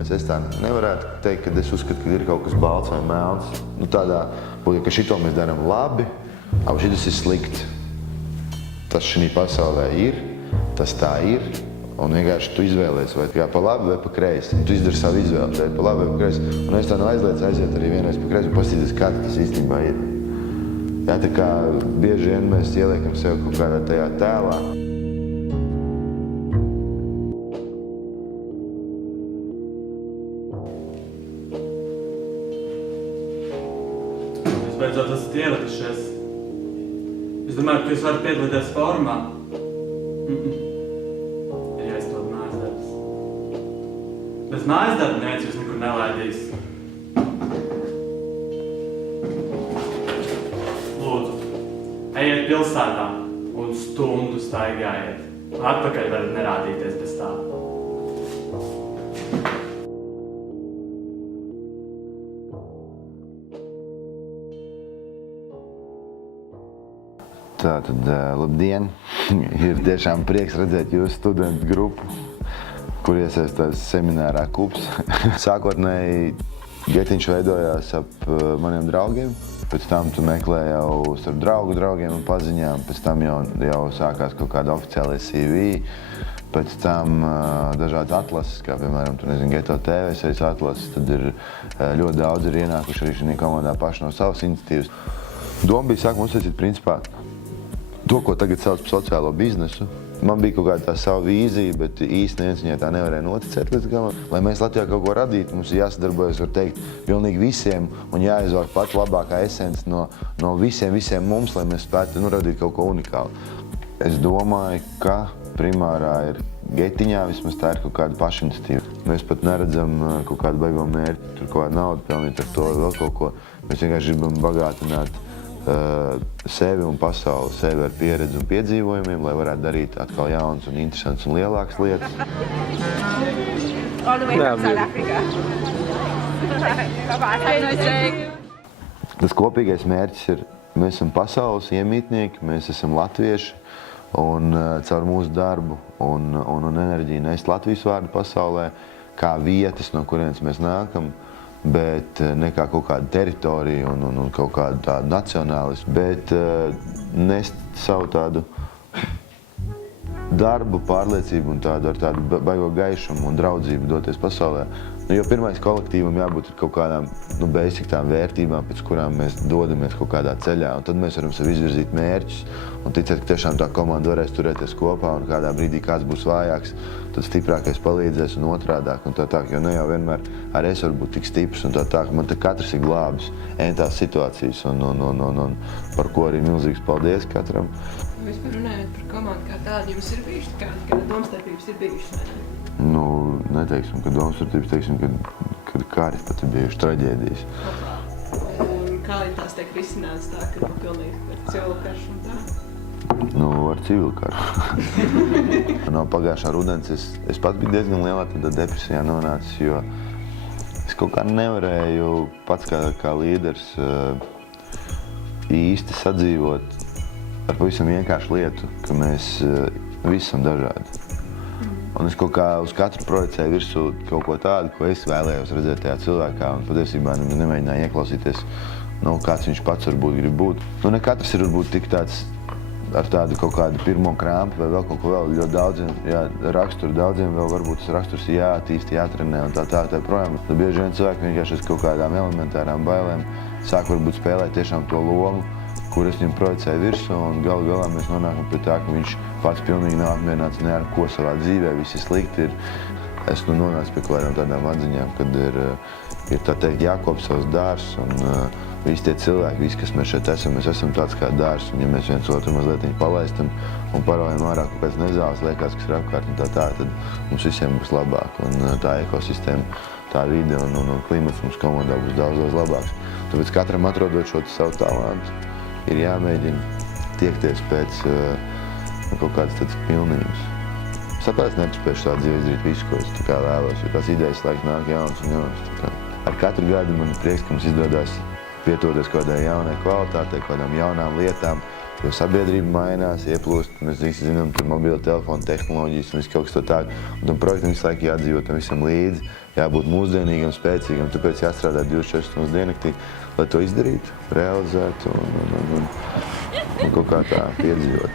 Es tā nevarētu teikt, ka es uzskatu, ka ir kaut kas balts vai melns. Tādā būtu, ka šito mēs darām labi, vai šitas ir slikti. Tas šī pasaulē ir, tas tā ir, un vienkārši tu izvēlies vai pa labi vai pa kreisi. Tu izdari savu izvēli, vai pa labi vai pa kreisi. Un es tā nav aizliedzu aiziet arī vienreiz pa kreisi un paskatīties, kā tas īstenībā ir. Jā, tā kā bieži vien mēs ieliekam sev kaut kādā tajā tēlā. Jūs beidzot esat ielikušies. Es domāju, ka jūs varat piedalīties formā. Ir jāizpild mājas darbs. Bez mājas darba neviens jūs nekur nelaidīs. Lūdzu, ejiet pilsētā un stundu staigājiet. Atpakaļ varat nerādīties bez tā. Tātad, labdien! Ir tiešām prieks redzēt jūsu studentu grupu, kur iesaistās seminārā KUPS. Sākotnēji getiņš veidojās ap maniem draugiem, pēc tam tu meklēji jau starp draugu draugiem un paziņām, pēc tam jau sākās kaut kāda oficiālais CV, pēc tam dažādas atlases, kā piemēram, Geto TV atlases, tad ir ļoti daudz ir ienākuši arī šī komandā paši no savas iniciatīvas. Doma bija sākumā uztaisīt principā to, ko tagad sauc par sociālo biznesu. Man bija kaut kāda tā sava vīzija, bet īsti neviens viņai tā nevarēja noticēt līdz galam. Lai mēs Latvijā kaut ko radītu, mums ir jāsadarbojas, var teikt, pilnīgi visiem un jāizvāk pat labākā esence no visiem mums, lai mēs spētu radīt kaut ko unikālu. Es domāju, ka primārā ir getiņā, vismaz tā ir kaut kāda pašiniciatīva. Mēs pat neredzam kaut kādu baigo mērķi, tur kaut kādu naudu pelnīt ar to vai vēl kaut ko. Mēs vienkārši gribam bagātināt sevi un pasauli, sevi ar pieredzi un piedzīvojumiem, lai varētu darīt atkal jaunas un interesantas un lielākas lietas. All the way from South Africa. Tas kopīgais mērķis ir, mēs esam pasaules iemītnieki, mēs esam latvieši un caur mūsu darbu un enerģiju nest Latvijas vārdu pasaulē, kā vietas, no kurienes mēs nākam, bet ne kā kaut kāda teritorija un kaut kādu tādu nacionālismu, bet nest savu tādu darbu, pārliecību un tādu ar tādu baigo gaišumu un draudzību doties pasaulē. Jo pirmais kolektīvam jābūt kaut kādām basic tām vērtībām, pēc kurām mēs dodamies kaut kādā ceļā, un tad mēs varam sev izvirzīt mērķus un ticēt, ka tiešām tā komanda varēs turēties kopā un kādā brīdī kāds būs vājāks, tad stiprākais palīdzēs un otrādāk un tā, jo ne jau vienmēr arī es varu būt tik stiprs un tā, man te katrs ir glābis entās situācijas un par ko arī milzīgs paldies katram. Vispār runājot par komandu kā tādu, jums ir bijuši kāda domstarpības ir bijušas, vai ne? Neteiksim, ka domstarpības, teiksim, kad kāris pat ir bijuši traģēdijas. Un kā tās tiek risināts tā, ka pilnīgi civilkarš un tā? Ar civilkaru. No pagājušā rudens es pats biju diezgan lielā tādā depresijā nonācis, jo es kaut kā nevarēju pats kā līderis īsti sadzīvot ar pavisam vienkāršu lietu, ka mēs visi esam dažādi. Un es kaut kā uz katru projicēju virsū kaut ko tādu, ko es vēlējos redzēt tajā cilvēkā, un patiesībā nemēģināju ieklausīties, kāds viņš pats varbūt grib būt. Ne katrs ir varbūt tik tāds ar tādu kaut kādu pirmo krāmpu vai vēl kaut ko vēl, ļoti daudziem raksturu, daudziem vēl varbūt tas raksturs ir jāattīst, jātrenē un tā projām. Tad bieži vien cilvēki vienkārši ar kaut kādām elementārām bailēm sāk varbūt spēlēt tiešām to lomu, kur es viņam projicēju virsū, un galā mēs nonākam pie tā, ka viņš pats pilnīgi nav apmierināts ne ar ko savā dzīvē, visi slikti ir. Es nonācu pie kaut kādām tādām atziņām, kad ir tā teikt jākop savs dārs, un visi tie cilvēki, visi, kas mēs šeit esam, mēs esam tāds kā dārs, un ja mēs viens otru mazliet palaistam un paraujam ārā kaut kāds nezāles liekas, kas ir apkārt un tā, tad mums visiem būs labāk, un tā ekosistēma, tā vide un klimats mums komandā būs daudz labāks. Tāpēc katram atrodot šo savu talantu, ir jāmēģina tiekties pēc kaut kādas tādas pilnības. Sapēc nepaspēšu tā dzīvē izdarīt visu, ko es vēlos, jo tās idejas laiks nāk jaunas un jaunas. Ar katru gadu man ir prieks, ka mums izdodas pietoties kaut kādai jaunai kvalitātei, kaut kādām jaunām lietām, Jo sabiedrība mainās, ieplūst, mēs visi zinām, tur mobila telefona tehnoloģijas un viss kaut kas to tādu. Un tam projektam visu laiku jādzīvot tam visam līdzi, jābūt mūsdienīgam, spēcīgam, tāpēc jāstrādā 24 stundas diennaktī, lai to izdarītu, realizētu un kaut kā tā piedzīvot.